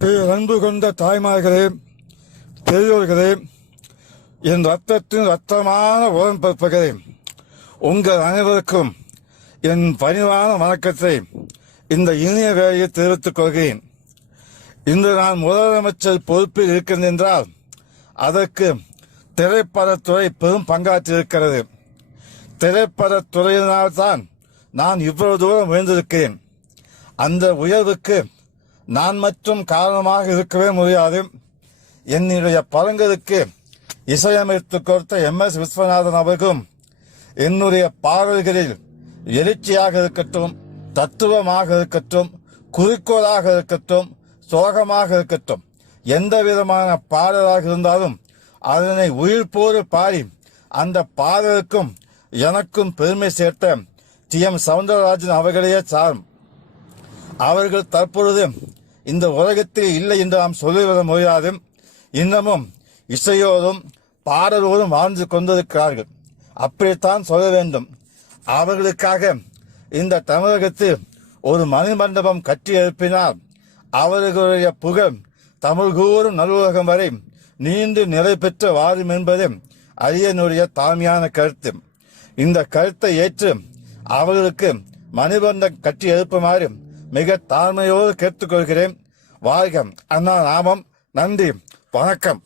அன்பு கொண்ட தாய்மார்களே, பெரியோர்களே, என் ரத்தத்தின் ரத்தமான உடன்பிறப்புகளே, உங்கள் அனைவருக்கும் என் பணிவான வணக்கத்தை இந்த இனிய வேலையை தெரிவித்துக் கொள்கிறேன். இன்று நான் முதலமைச்சர் பொறுப்பில் இருக்கின்றேன் என்றால் அதற்கு திரைப்படத்துறை பெரும் பங்காற்றிருக்கிறது. திரைப்படத்துறையினால்தான் நான் இவ்வளவு தூரம் உயர்ந்திருக்கிறேன். அந்த உயர்வுக்கு நான் மட்டும் காரணமாக இருக்கவே முடியாது. என்னுடைய படங்களுக்கு இசையமைத்து கொடுத்த MS விஸ்வநாதன் அவர்களும் என்னுடைய பாடல்களில் எழுச்சியாக இருக்கட்டும், தத்துவமாக இருக்கட்டும், குறிக்கோளாக இருக்கட்டும், சோகமாக இருக்கட்டும், எந்த விதமான பாடலாக இருந்தாலும் அதனை உயிர்ப்போடு பாடி அந்த பாடலுக்கும் எனக்கும் பெருமை சேர்த்த TM சவுந்தரராஜன் அவர்களையே சாரும். அவர்கள் தற்பொழுது இந்த உலகத்தில் இல்லை என்று நாம் சொல்லிவிட முடியாது. இன்னமும் இசையோடும் பாடலோடும் வாழ்ந்து கொண்டிருக்கிறார்கள். அப்படித்தான் சொல்ல வேண்டும். அவர்களுக்காக இந்த தமிழகத்தில் ஒரு மணிமண்டபம் கட்டி எழுப்பினால் அவர்களுடைய புகழ் தமிழ் கூறும் நல்லுலகம் வரை நீண்டு நிலை பெற்று வாழும் என்பது அரியனுடைய தாழ்மையான கருத்து. இந்த கருத்தை ஏற்று அவர்களுக்கு மணிமண்டபம் கட்டி எழுப்புமாறு மிக தாழ்மையோடு கேட்டுக்கொள்கிறேன். வாழ்க அண்ணா நாமம். நன்றி, வணக்கம்.